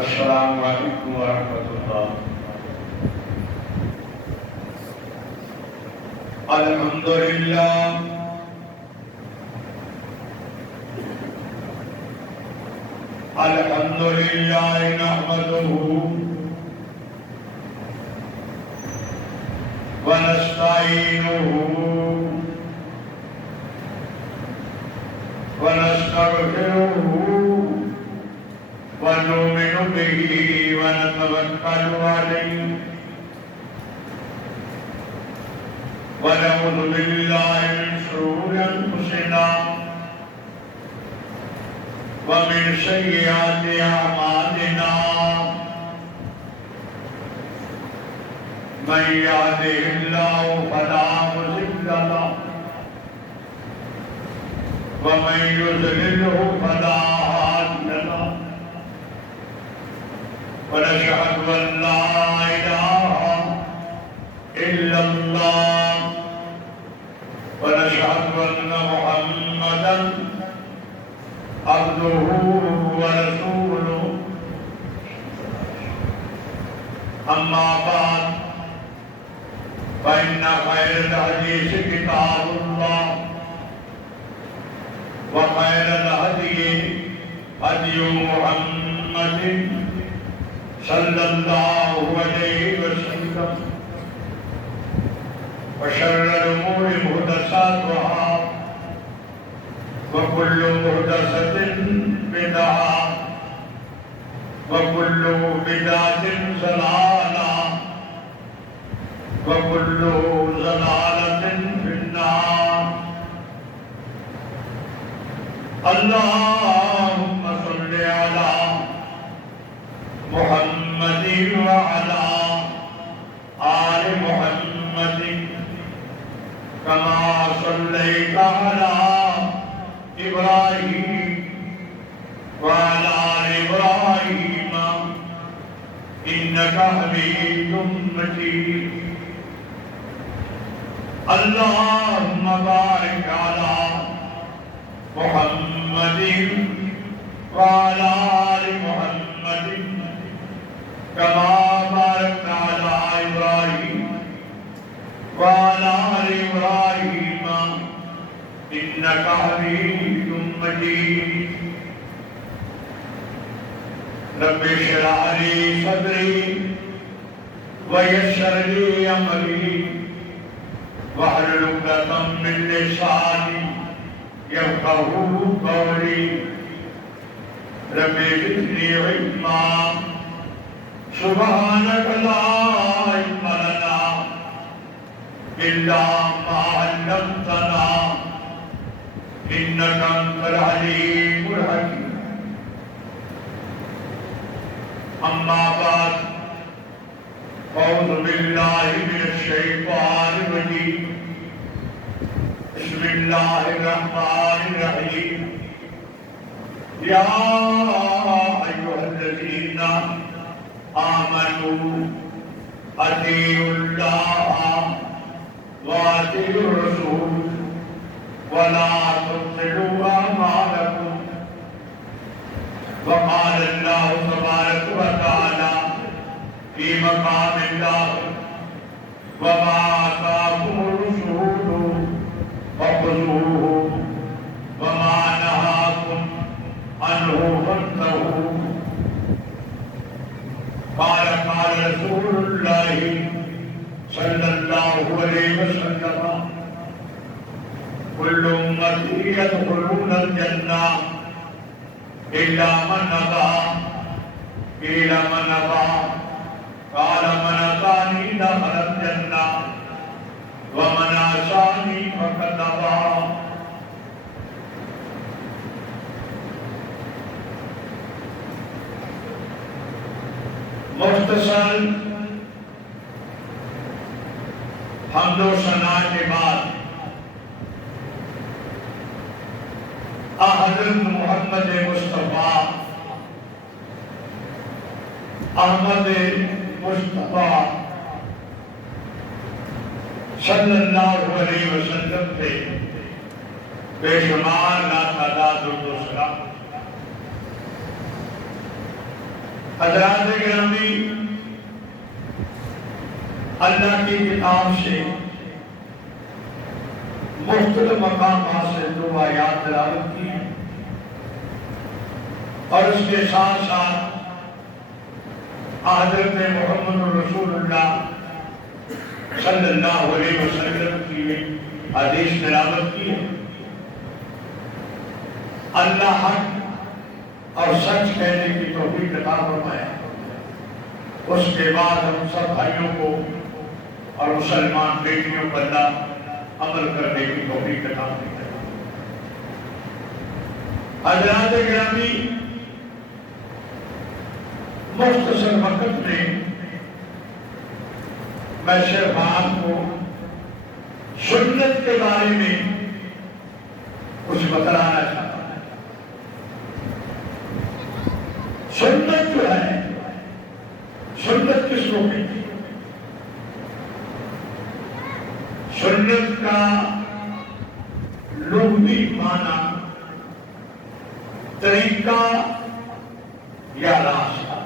السلام علیکم ورحمۃ اللہ۔ الحمدللہ الحمدللہ نحمدہ ونستعینہ ونستغفرہ ونؤمن به ونتوکل علیہ ونعوذ باللہ من شرور انفسنا ومن سیئات اعمالنا من يهده الله فلا مضل له ومن يضلله فلا هادي له ونشهد أن لا إله إلا الله ونشهد أن محمدا عبده ورسوله أما بعد فإن خير الحديث كتاب الله وخير الهدي هدي محمد صلى الله عليه وسلم وشر الأمور محدثاتها وكل محدثة بدعة وكل بدعة ضلالة وكل ضلالة في النار۔ اللهم صل على محمد وعلى آل محمد كما صليت على إبراهيم وعلى آل إبراهيم إنك حميد مجيد۔ اللهم بارك على محمد وعلى آل محمد كما باركت على إبراهيم وعلى آل إبراهيم إنك حميد مجيد۔ رب اشرح لي صدري ويسر لي أمري واحلل عقدة من لساني يفقهوا قولي۔ رب زدني علما سبحانك لا علم لنا إلا ما علمتنا إنك أنت العليم الحكيم۔ أما بعد أعوذ بالله من الشيطان الرجيم بسم الله الرحمن الرحيم۔ يا أيها الذين آمنوا أطيعوا الله وأطيعوا الرسول ولا تبطلوا أعمالكم۔ وقال الله تبارك وتعالى في مقام آخر وما آتاكم الرسول فخذوه وما نهاكم عنه فانتهوا۔ قال رسول الله صلى الله عليه وسلم كل أمتي يدخلون الجنة إلا من أبى قيل من أبى قال من أطاعني دخل الجنة ومن عصاني فقد أبى۔ مختصر حمد و ثنا کے بعد حضرت محمد مصطفیٰ احمد مصطفیٰ صلی اللہ علیہ وسلم پہ بے شمار لا تعداد درود و سلام۔ حضرات گرامی، اللہ کی کتاب سے مختلف مقامات سے 2 آیات تلاوت کی ہیں، اور اس کے ساتھ ساتھ حضرت محمد رسول اللہ صلی اللہ علیہ وسلم کی حدیث تلاوت کی ہے۔ اللہ حق اور سچ کہنے کی توفیق عطا فرمائے۔ اس کے بعد ہم سب بھائیوں کو اور مسلمان بیٹیوں پر اللہ عمل کرنے کی توفیق عطا فرمائے۔ حضرات گرامی، مختصر وقت میں میں صرف آپ کو سنت کے بارے میں کچھ بتلانا چاہتا ہوں۔ سنت جو ہے، سنت کس کو کہتے ہیں؟ سنت کا لغوی معنی طریقہ یا راستہ۔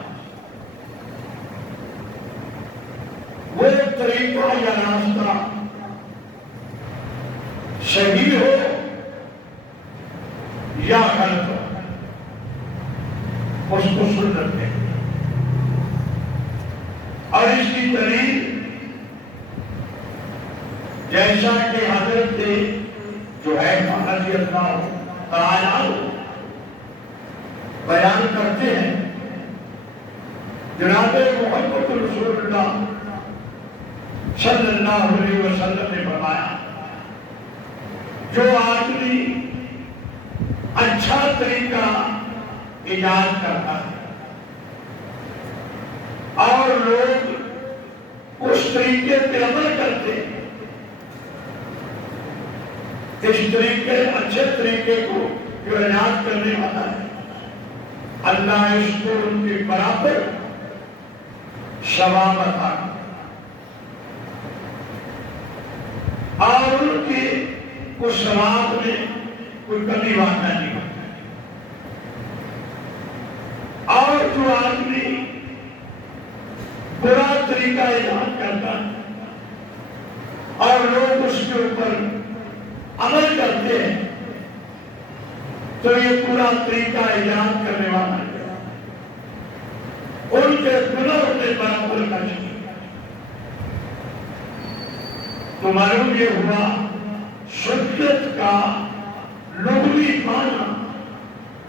وہ طریقہ یا راستہ صحیح ہو یا غلط ہو، اس کو سنت ہے۔ اور اس کی دلیل جیسا کہ حضرت جو ہے رضی اللہ تعالیٰ بیان کرتے ہیں، جناب محمد رسول اللہ صلی اللہ علیہ وسلم نے فرمایا، جو آدمی اچھا طریقہ ایجاد کرتا ہے اور لوگ اس طریقے پہ عمل کرتے ہیں، اس طریقے اچھے طریقے کو جو ایجاد کرنے والا ہے، اللہ اس کو ان کے برابر ثواب عطا کرتا ہے اور ان کی اس ثواب میں کوئی کمی واقع نہیں ہوتی۔ اور جو آدمی برا طریقہ ایجاد کرتا ہے اور لوگ اس کے اوپر عمل کرتے ہیں، تو یہ پورا طریقہ ایجاد کرنے والا ہے، ان کے گناہ کے برابر کا چاہیے۔ تو معلوم یہ ہوا سنت کا لغوی معنی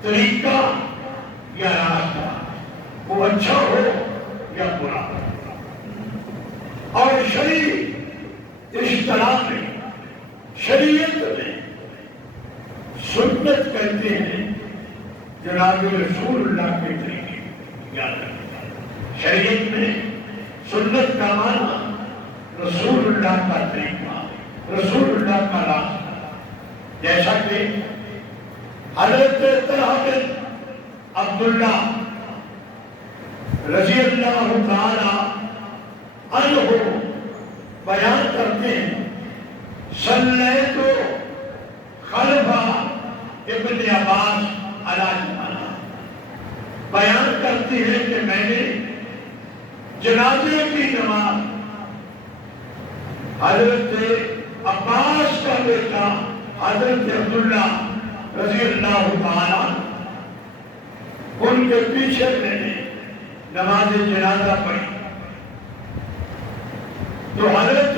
طریقہ یا راستہ، وہ اچھا ہو یا برا ہو۔ اور شریع اصطلاح میں، شریعت میں سنت کہتے ہیں جناب رسول اللہ کے طریقے یاد رکھیں۔ شریعت میں سنت کا معنی رسول اللہ کا طریقہ، رسول اللہ کا راستہ، جیسا کہ حضرت طلحہ بن عبداللہ رضی اللہ تعالی عنہ بیان کرتے ہیں، صلیت خلف ابن عباس علی جنازہ، بیان کرتی ہے کہ میں نے جنازے کی نماز حضرت عباس کا بیٹا حضرت عبداللہ رضی اللہ تعالیٰ ان کے پیچھے میں نے نماز جنازہ پڑھی۔ تو حضرت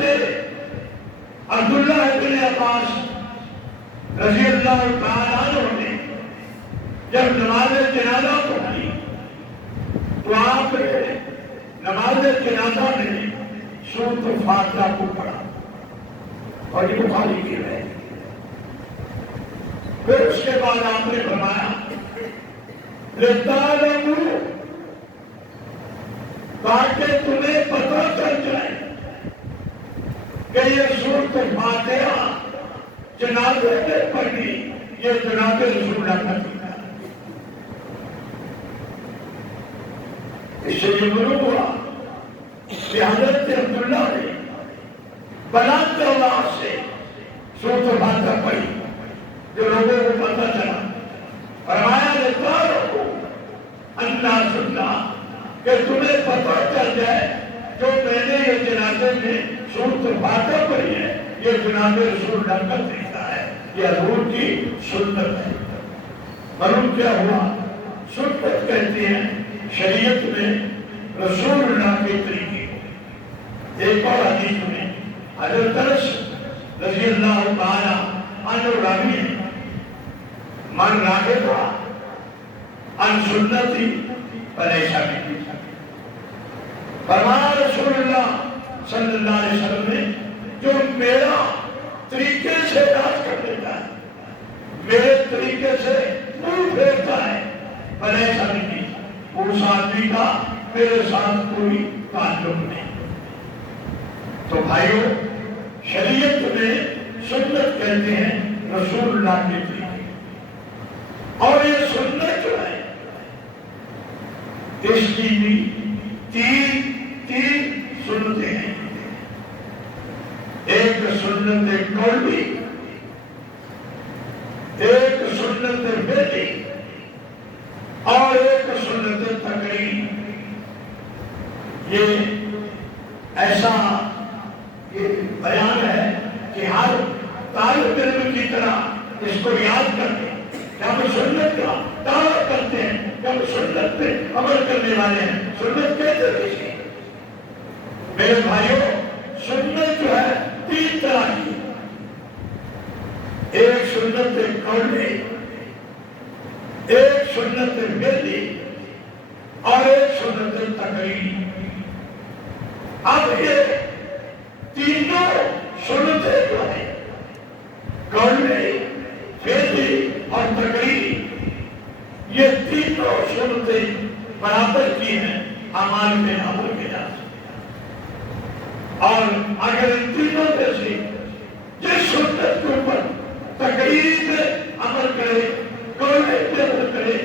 عبداللہ ابن عباس رضی اللہ تعالیٰ نے جب نماز جنازہ پڑھی تو آپ نے نماز جنازہ میں سورۃ الفاتحہ کو پڑھا، اور یہ بخاری کی ہے۔ پھر اس کے بعد آپ نے فرمایا لِتَعْلَمُوا، تاکہ تمہیں پتہ چل جائے کہ یہ سورۃ الفاتحہ جنازے میں پڑھنی یہ جناب رسول اللہ کا طریقہ ہے۔ اس سے یہ معلوم ہوا کہ حضرت عبداللہ نے بلند آواز سے سورۃ الفاتحہ پڑھی، جو لوگوں کو پتہ چلا۔ فرمایا لِتَعْلَمُوا أَنَّ کہ تمہیں پتہ چل جائے جو میں نے یہ جنازے میں سورۃ فاتحہ پڑھی ہے یہ جناب رسول اللہ کا طریقہ ہے، یہ حضور کی سنت ہے۔ معلوم کیا ہوا؟ سنت کہتے ہیں شریعت میں رسول اللہ کے طریقے کو۔ ایک اور حدیث میں حضرت انس رضی اللہ تعالی عنہ راوی ہے، من راغب عن سنتی فلیس منی، فرمایا رسول اللہ صلی اللہ علیہ وسلم نے جو میرا طریقے سے راج کر دیتا ہے، میرے طریقے سے منہ پھیرتا ہے، فلیس منی، اس آدمی کا میرے ساتھ کوئی تعلق نہیں۔ تو بھائیو، شریعت میں سنت کہتے ہیں رسول اللہ کے طریقے، اور یہ سنت جو ہے اس کی بھی تین سنتیں ہیں۔ ایک سنت قولی، ایک سنت فعلی اور ایک سنت تقریری۔ یہ ایسا یہ بیان ہے کہ ہر طالب علم کی طرح اس کو یاد کرتے ہیں کہ ہم سنت کا دعویٰ کرتے ہیں کہ ہم سنت پہ عمل کرنے والے ہیں۔ سنت کہتے کسی میرے بھائیوں، سنت جو ہے تین طرح کی، ایک سنت قولی، ایک سنت فعلی اور ایک سنت تقریری۔ اب یہ تینوں سنتیں جو ہیں قولی، فعلی اور تقریری، یہ تینوں سنتیں برابر کی ہیں اعمال میں عمل کے لحاظ سے۔ اور اگر ان تینوں میں سے جس سنت کے اوپر تقریری پہ عمل کرے، قولی پہ عمل کرے،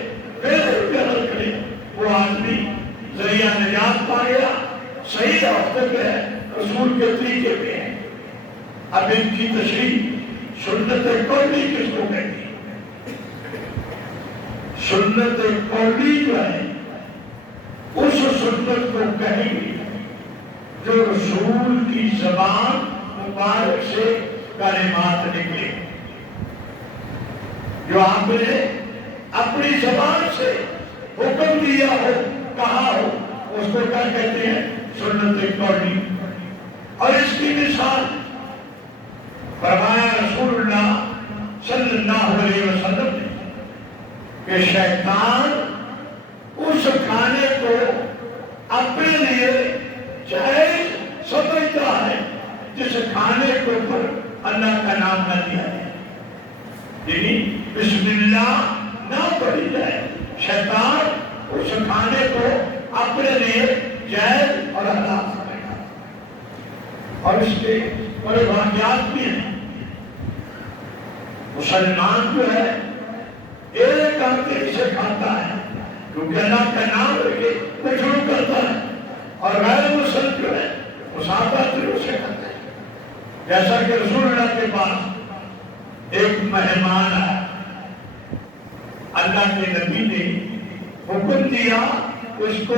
فعلی پہ عمل کرے، وہ آدمی ذریعہ نجات پا گیا، صحیح راستے پہ ہے، رسول کے طریقے پہ ہے۔ اب ان کی تشریح سنت قولی کس کو کہتی ہے؟ سنت قولی جو ہے اس سنت کو کہیں گے جو رسول کی زبان مبارک سے کلمات نکلے، جو آپ نے اپنی زبان سے حکم دیا ہو، کہا ہو، اس کو کیا کہتے ہیں؟ سنت قولی۔ اور اس کی مثال فرمایا رسول اللہ صلی اللہ علیہ وسلم نے کہ شیطان اس کھانے کو اپنے لیے جائز سمجھتا ہے جس کھانے کے اوپر اللہ کا نام نہ لیا ہے، یعنی بسم اللہ نہ پڑھی جائے۔ شیطان اس کھانے کو اپنے لیے جائز اور حلال سمجھتا ہے، اور اس کے بڑے واقعات بھی ہیں۔ مسلمان جو ہے ایک آدمی اسے کھاتا ہے کیونکہ اللہ کا نام لے کے وہ شروع کرتا ہے، اور غیر مسلم جو ہے مسافت اسے کھاتا ہے۔ جیسا کہ رسول اللہ کے پاس ایک مہمان آیا، اللہ کے نبی نے حکم دیا اس کو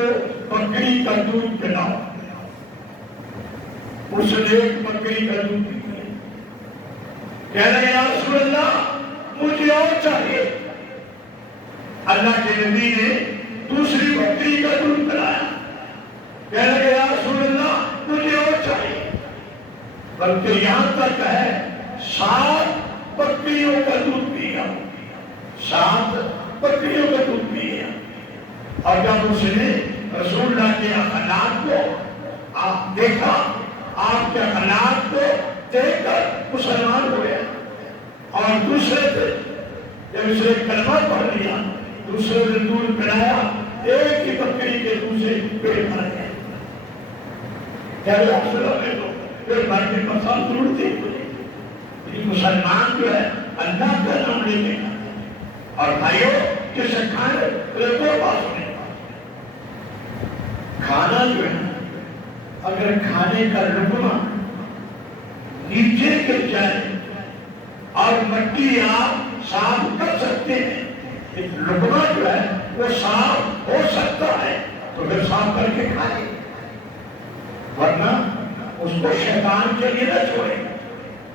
بکری کا دودھ پلاؤ۔ اس نے ایک بکری کا دودھ پیا، کہہ رہے یا رسول اللہ مجھے اور چاہیے۔ اللہ کے نبی نے دوسری بکری کا دودھ پلایا، کہہ رہے یا رسول اللہ مجھے اور چاہیے، بلکہ یہاں تک ہے 7 بکریوں کا دودھ پیا، 7 بکریوں کا دودھ پیا۔ اور جب اس نے رسول اللہ کے اخلاق کو آپ دیکھا، آپ کے اخلاق کو دیکھ کر مسلمان ہو گیا، اور دوسرے دن جب اسے کلمہ پڑھ لیا، دوسرے دن دودھ پلایا، ایک ہی بکری کے دودھ سے پیٹ بھر گیا۔ کیا پھر بھر کے مسال ضرور تھی، مسلمان جو ہے اللہ کا نام لیتے ہیں۔ اور بھائیوں جسے کھانے دو بات سنیں، کھانا جو ہے اگر کھانے کا لقمہ نیچے گر جائے اور مٹی آپ صاف کر سکتے ہیں، ایک لقمہ جو ہے وہ صاف ہو سکتا ہے، تو پھر صاف کر کے کھائے، ورنہ اس کو شیطان کے لیے نہ چھوڑے۔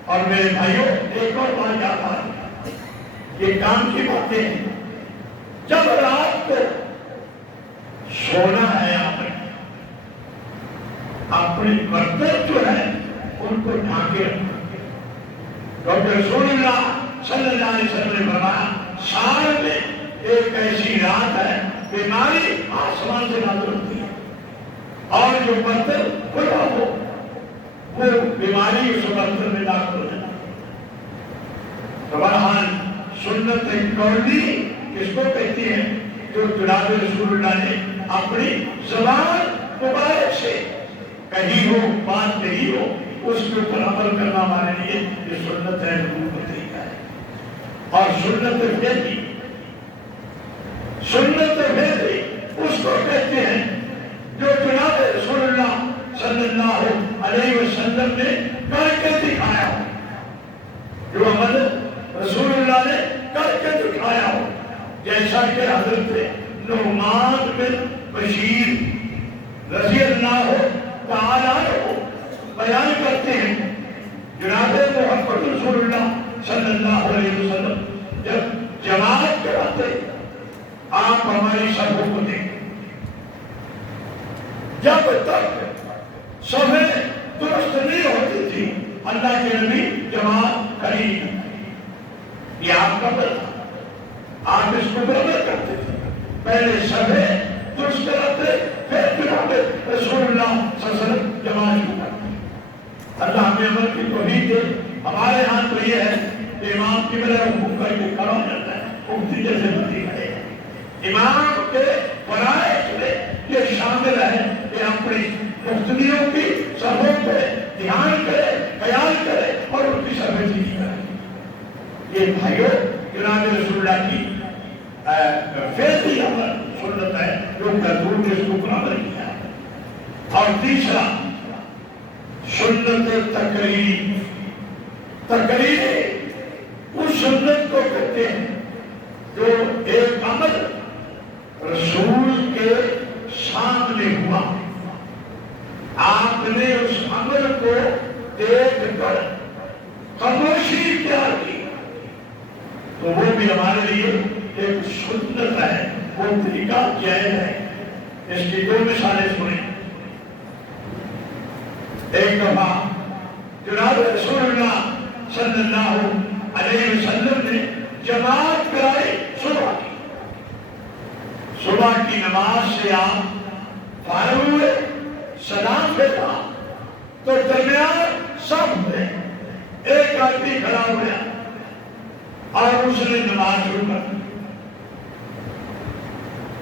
اور میرے بھائیوں ایک اور بات یاد آ رہی، یہ کام کی باتیں ہیں۔ جب رات کو سونا ہے آپ نے، اپنے برتن جو ہے ان کو ڈھانکے رکھنا۔ ڈاکٹر رسول اللہ صلی اللہ علیہ وسلم نے فرمایا سال میں ایک ایسی رات ہے بیماری آسمان سے نازل ہوتی ہے، اور جو برتن کھلا ہو وہ بیماری اس برتن میں داخل ہو جاتی ہے۔ تو بہرحال سنت قولی کس کو کہتی ہے؟ جو جناب رسول اللہ نے اپنی زبان مبارک سے کہی ہو، بات کہی ہو، اس کے اوپر عمل کرنا ہمارے لیے یہ سنت ہے، نبوت کا طریقہ ہے۔ اور سنت فعلی، سنت فعلی اس کو کہتے ہیں جو جناب رسول اللہ صلی اللہ علیہ وسلم نے کر کے دکھایا ہو، جو عمل رسول اللہ نے کر کے دکھایا ہو، جیسا کہ حضرت نعمان بن بشیر رضی اللہ تعالیٰ عنہ بیان کرتے ہیں، جناب محمد رسول اللہ صلی اللہ علیہ وسلم جب جماعت کراتے آپ ہماری صفوں کو دیکھیں، جب تک صفیں درست نہیں ہوتی تھی اللہ کے نبی جماعت کری نہیں۔ یہ آپ کا بدلا، آپ اس کو برابر کرتے تھے، پہلے صفیں درست کراتے، پھر جناب رسول اللہ صلی اللہ علیہ وسلم جماعت شروع کرتے۔ اللہ ہمیں عمل کی توفیق دے۔ ہمارے ہاں تو یہ ہے کہ امام کی بجائے حکم کر کے کھڑا ہو جاتا ہے، اٹھتی جیسے بندی کھڑے ہیں۔ امام کے فرائض میں یہ شامل ہے کہ اپنی مقتدیوں کی صفوں پہ دھیان کرے، خیال کرے اور ان کی صفیں سیدھی کرے۔ یہ بھائیوں جناب رسول اللہ کی فعلی عمل سنت ہے جو حضور نے اس کو برابر کیا ہے۔ اور تیسرا سنت تقریر، تقریر اس سنت کو کہتے ہیں جو ایک عمل رسول کے سامنے ہوا، آپ نے اس عمل کو دیکھ کر خاموشی اختیار کی، تو وہ بھی ہمارے لیے ایک سنت ہے، وہ طریقہ جائز ہے۔ اس کی دو مثالیں سنیں۔ ایک دفعہ جناب رسول اللہ صلی اللہ علیہ وسلم نے جماعت کرائی صبح کی۔ صبح کی نماز سے آپ فارغ ہوئے، سلام پھیرا تو درمیان سب میں ایک آدمی کھڑا ہو گیا اور اس نے نماز شروع کر دی۔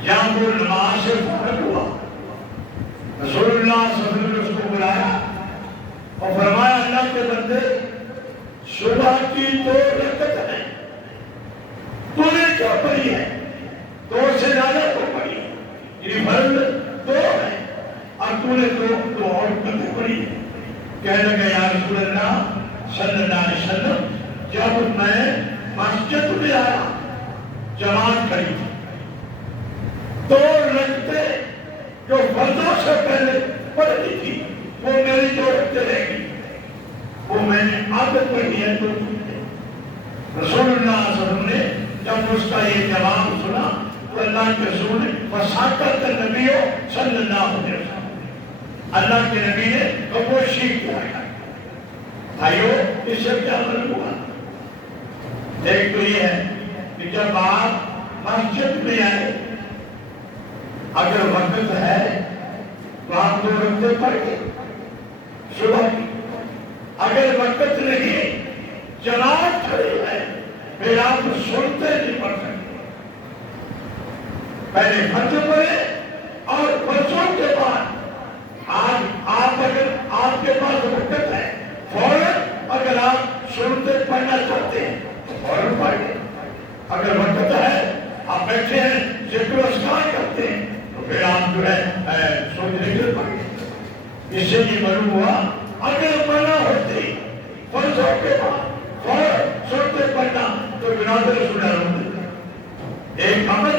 جب وہ نماز سے فارغ ہوا رسول اللہ صلی اللہ علیہ وسلم نے اس کو بلایا اور فرمایا اللہ کے بندے صبح کی 2 رکعت ہے، تو نے کیا پڑھی ہے؟ 2 سے زیادہ تو پڑھی ہے، یعنی فرض 2 ہے اور تو نے 2 اور رکعتیں پڑھی ہے۔ کہنے لگا یا رسول اللہ صلی اللہ علیہ وسلم جب میں مسجد میں آیا جماعت کھڑی تھی، 2 رکعتیں جو فرضوں سے پہلے پڑھنی تھی وہ میری 2 رکعتیں رہ گئی، وہ میں نے عادت پڑھی ہے۔ تو رسول اللہ صلی اللہ علیہ وسلم نے جب اس کا یہ جواب سنا تو اللہ کے رسول نے وساطت نبی صلی اللہ علیہ وسلم، اللہ کے نبی نے خاموشی کیا۔ بھائیو اس سے کیا عمل ہوا؟ ایک تو یہ ہے کہ جب آپ مسجد میں آئے اگر وقت ہے تو آپ 2 رکعتیں پڑھ کے صبح کی، اگر وقت نہیں جماعت کھڑی ہے پھر آپ سنتے نہیں پڑھ سکتے، پہلے فرض پڑھے اور فرضوں کے بعد آج آپ اگر آپ کے پاس وقت ہے فوراً اگر آپ سنتے پڑھنا چاہتے ہیں تو فوراً پڑھ لیں، اگر وقت ہے آپ بیٹھے ہیں ذکر و اذکار کرتے ہیں تو پھر آپ جو ہے سوچنے کے پڑھ لیں۔ اس سے یہ معلوم ہوا اگر منع ہوتی فرضوں کے بعد فوراً سنتے پڑھنا تو جناب رسول اللہ ایک عمل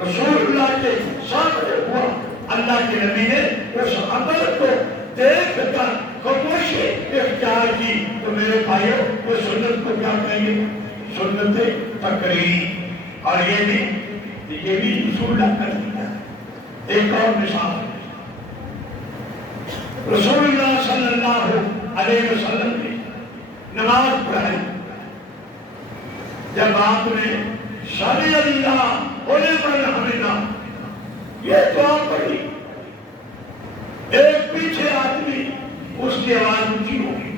رسول اللہ کے سامنے ہوا اللہ کے نبی نے اس عمل کو دیکھ کر خاموشی اختیار کی. تو میرے بھائیوں وہ سنت کو کیا کہیں گے؟ سنت تقریر. اور یہ بھی رسول اللہ کر دیا. ایک اور مثال ہے، رسول اللہ صلی اللہ علیہ وسلم نے نماز پڑھائی. جب آپ نے سمی اللہ لمن حمدہ یہ دعا پڑھی، ایک پیچھے آدمی اس کی آواز اونچی ہوگی.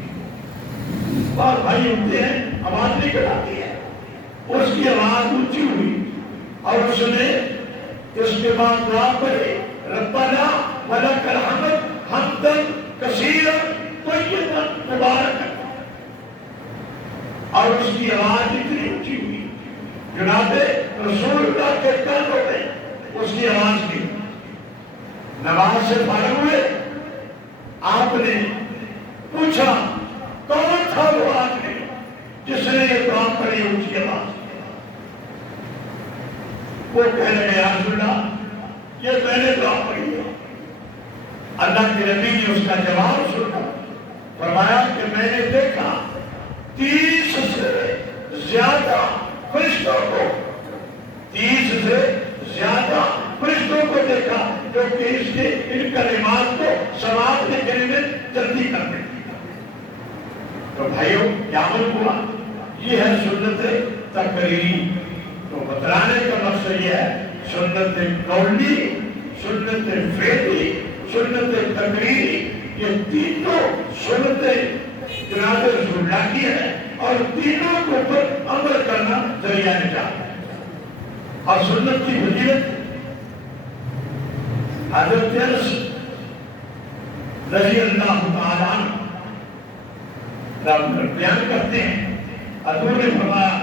بات بھائی ہوتے ہیں آواز نکل آتی ہے، اس کی آواز اونچی ہوئی اور اس نے اس کے بعد دعا پڑھی ربنا ولک الحمد حمدا کثیرا طیبا مبارکا. اور اس کی آواز اتنی اونچی ہوئی جناب رسول اللہ کے کانوں میں اس کی آواز کی. نماز سے فارغ ہوئے، آپ نے پوچھا کون تھا وہ آدمی جس نے یہ دعا پڑھی اونچی آواز؟ وہ کہنے لگے یا رسول اللہ یہ میں نے دعا پڑھی ہے. اللہ کے نبی نے اس کا جواب سنا، فرمایا کہ میں نے دیکھا 30 سے زیادہ فرشتوں کو، 30 سے زیادہ فرشتوں کو دیکھا جو کہ اس کے ان کلمات کو سماعت کے کلمے جلدی کرتے. تو بھائیوں کیا عمل ہوا؟ یہ ہے سنت تقریری. تو بتلانے کا مقصد یہ ہے سنت قولی، سنت فعلی، سنت تقریری، یہ تینوں سنتیں جناب رسول اللہ کی ہے اور تینوں کو پر عمل کرنا ذریعہ نجات ہے. اور سنت کی فضیلت حضرت انس رضی اللہ تعالیٰ عنہ بیان کرتے ہیں، حضور نے فرمایا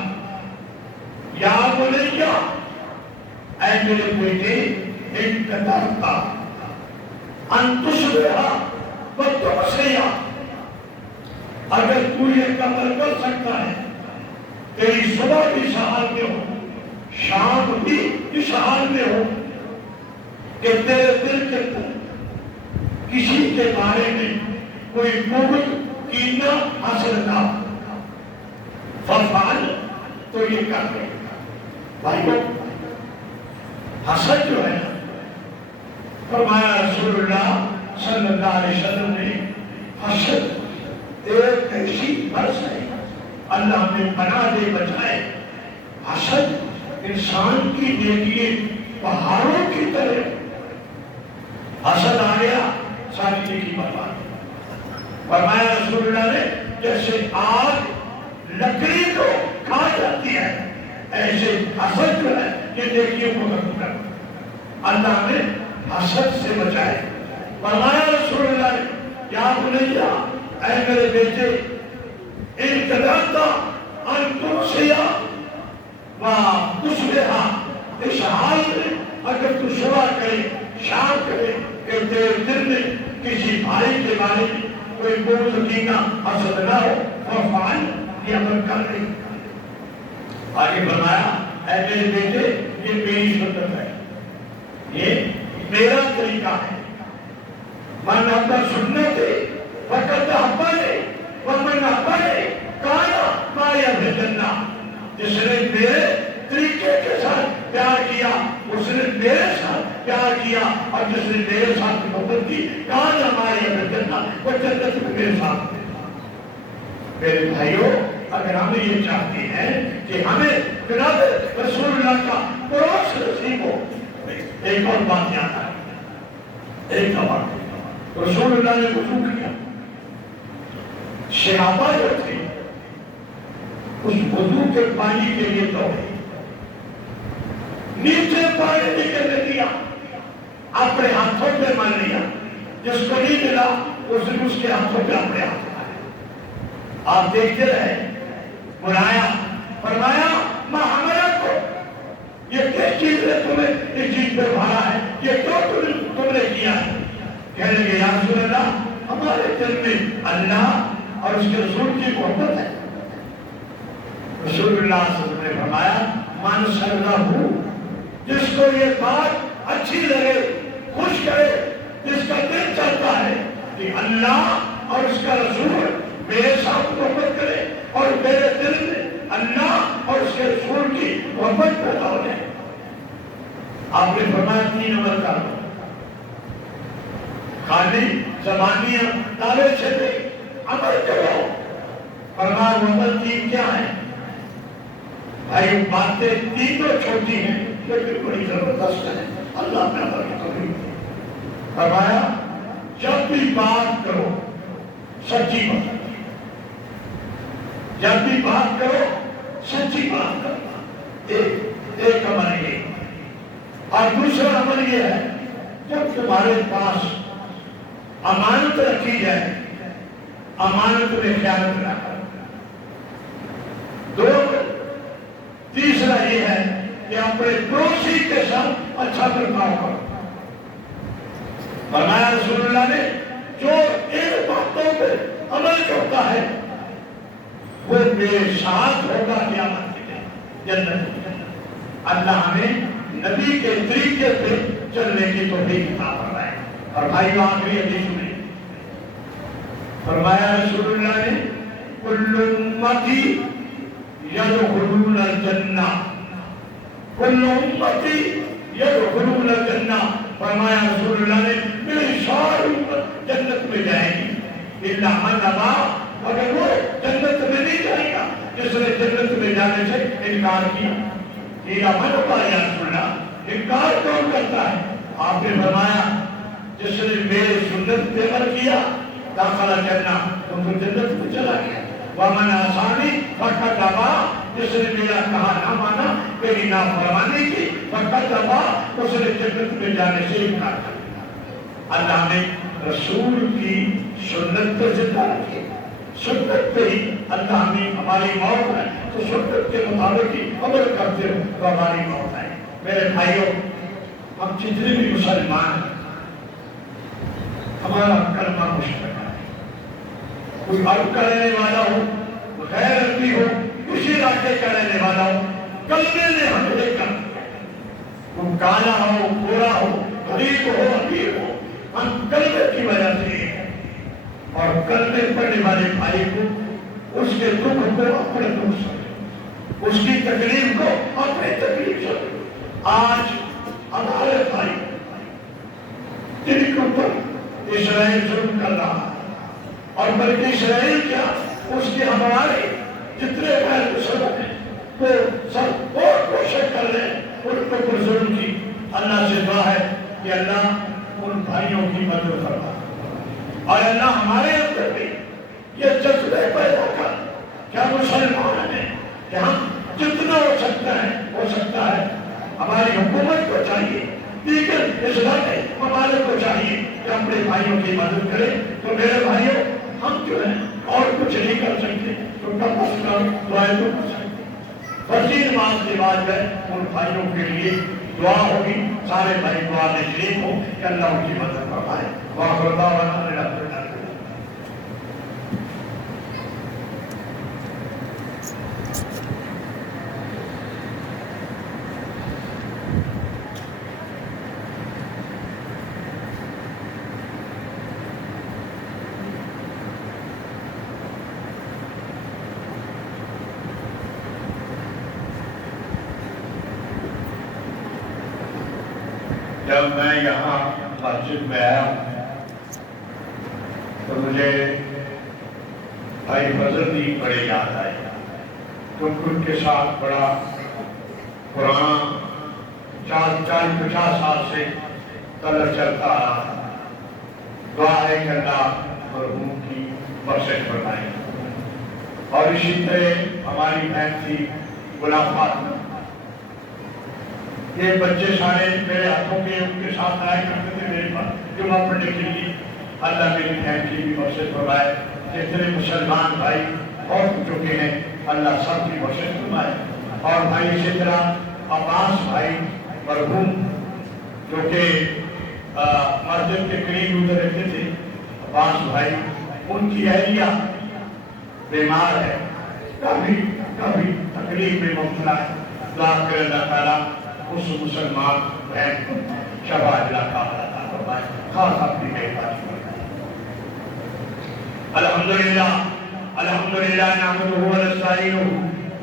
یا بنیا اے میرے بیٹے ان کتابتا ان تصبح و تمسیا، اگر تو یہ کمر کر سکتا ہے تیری صبح کی حال میں ہو شام بھی اس حال میں ہو کہ تیرے دل کے کسی کے بارے میں کوئی بغض کینہ حسد نہ ففعل، تو یہ کر لے. بھائیو حسد جو ہے فرمایا رسول اللہ صلی اللہ علیہ وسلم نے حسد ایک ایسی مرض ہے اللہ نے پناہ دے بچائے. حسد انسان کی نیکی پہاڑوں کی طرح، حسد آ گیا ساری نیکی برباد. فرمایا رسول اللہ نے جیسے آگ لکڑی کو کھا جاتی ہے ایسے حسد جو ہے یہ نیکیوں کو ختم کر. اللہ نے حسد سے بچائے. فرمایا رسول اللہ نے یا بنیا اے میرے بیٹے ان قدرتا ان تمسیا و تصبح، اس حال میں اگر تو صبح کرے شام کرے کہ تیرے دل میں کسی بھائی کے بارے میں کوئی بغض کینہ حسد نہ ہو ففعل، یہ عمل کر لے. آگے فرمایا اے میرے بیٹے یہ میری سنت ہے، یہ میرا طریقہ ہے. من احب سنتی فقد احبنی ومن احبنی کان معی فی الجنہ. جس نے میرے طریقے کے ساتھ پیار کیا اس نے میرے ساتھ پیار کیا، اور جس نے میرے ساتھ محبت کی کان معی فی الجنہ، وہ جنت میں میرے ساتھ. میرے بھائیوں اگر ہم یہ چاہتے ہیں کہ ہمیں جناب رسول اللہ کا پڑوس نصیب ہو، ایک اور بات یاد ہے. ایک بات رسول اللہ نے وضو کیا، صحابہ جو تھے اس وضو کے پانی کے لیے دوڑے، نیچے پانی نکلنے دیا، اپنے ہاتھوں پہ مل لیا، جس کو نہیں ملا اس نے اس کے ہاتھوں پہ اپنے ہاتھ مارے. آپ دیکھتے رہے، بلایا فرمایا ماں ہمارا کو یہ کس چیز نے تمہیں اس چیز پہ بھارا ہے، یہ کیوں تم نے کیا ہے؟ کہنے لگے یا رسول اللہ ہمارے دل میں اللہ اور اس کے رسول کی محبت ہے. رسول اللہ صلی اللہ علیہ وسلم نے فرمایا من سرہ، جس کو یہ بات اچھی لگے خوش کرے کہ اللہ اور اس کا رسول میرے ساتھ محبت کرے اور میرے دل میں اللہ اور اس کے رسول کی محبت پیدا ہو جائے۔ آپ نے فرمایا 3 عمل کا خالی زبانیاں دعوے سے نہیں، عمل کرو۔ فرمایا وہ عمل 3 کیا ہے؟ بھائی باتیں 3 تو چھوٹی ہیں لیکن بڑی زبردست ہے، اللہ نے عمل کی۔ فرمایا جب بھی بات کرو سچی بات، جب بھی بات کرو سچی بات کرنا، ایک عمل یہ۔ اور دوسرا عمل یہ ہے جب تمہارے پاس امانت رکھی جائے امانت میں خیانت نہ کرو۔ 2 تیسرا یہ ہے کہ اپنے پڑوسی کے ساتھ اچھا برتاؤ کرو۔ فرمایا رسول اللہ نے جو ان باتوں پہ عمل کرتا ہے وہ میرے ساتھ ہوگا قیامت کے دن جنت میں۔ اللہ ہمیں نبی کے طریقے پہ چلنے کی توفیق عطا فرمائے۔ اور بھائیو آخری حدیث میں فرمایا رسول اللہ نے کل امتی یدخلون الجنہ، کل امتی یدخلون الجنہ۔ فرمایا رسول اللہ نے میری ساری امت جنت میں جائے گی الا من ابا، اگر وہ جنت میں نہیں جائے گا جس نے جنت میں جانے سے انکار کیا۔ الا من ابا یا رسول اللہ، انکار کون کرتا ہے؟ آپ نے فرمایا جس نے میرے سنت پہ عمل کیا داخلہ جنہ، تو جنت میں چلا گیا۔ ومن عصانی فقد ابا، جس نے میرا کہا نہ مانا، میری نافرمانی کی، فقد ابا، اس نے جنت میں جانے سے انکار کر دیا۔ اللہ نے رسول کی سنت پر زندہ رکھی، سنت پہ ہی اللہ نے ہماری موت ہے تو سنت کے مطابق ہی عمل کرتے ہو تو ہماری موت ہے۔ میرے بھائیوں، ہم جتنے بھی مسلمان ہیں ہمارا کلمہ مشترک ہے۔ کوئی عرب کا رہنے والا ہو، غیر عربی ہو، کسی علاقے کا رہنے والا ہو، کلمے نے ہم لے کر وہ کالا ہو، گورا ہو، غریب ہو، امیر ہو، ہم کلمے کی وجہ سے ہیں۔ اور کلمے پڑھنے والے بھائی کو اس کے دکھ کو اپنے دکھ سمجھو، اس کی تکلیف کو اپنی تکلیف سمجھو۔ آج ہمارے بھائی جن کے اوپر اسرائیل ظلم کر رہا ہے، اور بلکہ اسرائیل کیا اس کے ہمارے جتنے غیر مسلمان ہیں وہ سب اور کوشش کر رہے ہیں ان کے اوپر ظلم کی۔ اللہ سے دعا ہے کہ اللہ ان بھائیوں کی مدد فرما، اور اللہ ہمارے اندر بھی یہ جذبے پیدا کر کیا مسلمان ہیں کہ ہم جتنا ہو سکتا ہے ہماری حکومت کو چاہیے، دیگر اسلامی ممالک کو چاہیے کہ اپنے بھائیوں کی مدد کرے۔ تو میرے بھائیوں، ہم جو ہیں اور کچھ نہیں کر سکتے تو کم از کم دعائیں تو کر سکتے۔ فرضی نماز کے بعد میں ان بھائیوں کے لیے دعا ہوگی، سارے بھائی دعا میں شریک ہوں کہ اللہ ان کی مدد فرمائے۔ وآخر دعوانا الحمد للہ۔ جب میں یہاں مسجد میں آیا ہوں تو مجھے بھائی فضل دی بڑے یاد آئے، کیونکہ ان کے ساتھ بڑا پرانا 40-50 سال سے تعلق چلتا رہا۔ دعا ہے کہ اللہ مرحوم کی بخشش فرمائے۔ اور اسی طرح ہماری بہن تھی غلام فاطمہ، یہ بچے سارے میرے ہاتھوں کے ان کے ساتھ آئے کرتے تھے میرے پاس جمعہ پڑھنے کے لیے۔ اللہ میری بہن کی بھی بخشش فرمائے۔ جتنے مسلمان بھائی اور چکے ہیں اللہ سب کی بخشش فرمائے۔ اور بھائی اسی طرح عباس بھائی مرحوم جو کہ مسجد کے قریب ادھر رہتے تھے، عباس بھائی ان کی اہلیہ بیمار ہے، کبھی تکلیف میں مبتلا ہے۔ دعا کرے اللہ تعالیٰ اس مسلمان بہن کو شفا عطا فرمائے، خاص اپنی مہربانی فرمائے۔ الحمد لله نحمده ونستعينه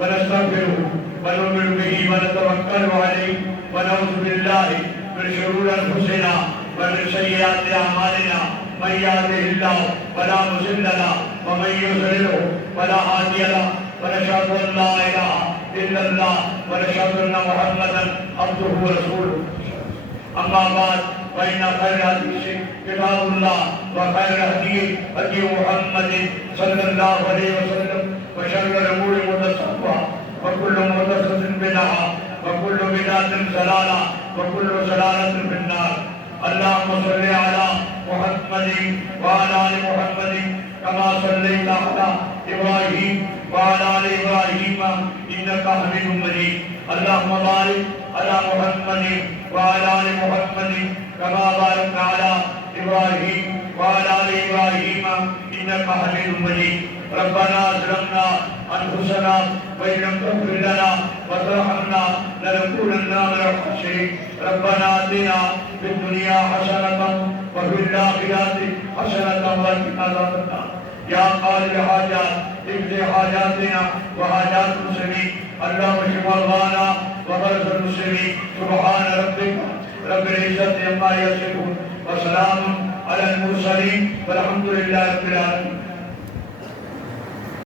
ونستغفره ونؤمن به ونتوكل عليه ونعوذ بالله من شرور انفسنا ومن سيئات اعمالنا من يهده الله فلا مضل له ومن يضلل فلا هادي له ونشهد ان لا اله الا الله ونشهد ان محمدا عبده ورسوله اما بعد فإن خير الحديث كتاب الله وخير الهدي هدي محمد صلى الله عليه وسلم وشر الأمور محدثاتها وكل محدثة بدعة وكل بدعة ضلالة وكل ضلالة في النار. اللهم صل على محمد وعلى آل محمد كما صليت على إبراهيم وعلى آل إبراهيم إنك حميد مجيد. اللهم بارك على محمد وعلى آل محمد كما باركت على إبراهيم وعلى آل إبراهيم إنك حميد مجيد. ربنا ظلمنا أنفسنا وإن لم تغفر لنا وترحمنا لنكونن من الخاسرين. ربنا آتنا في الدنيا حسنة وفي الآخرة حسنة وقنا عذاب النار. يا قاضي الحاجات اقض حاجاتنا وحاجات المسلمين. اللهم اشف مرضانا ومرضى المسلمين. سبحان ربك رب العزة عما يصفون وسلام على المرسلين والحمد لله رب العالمين.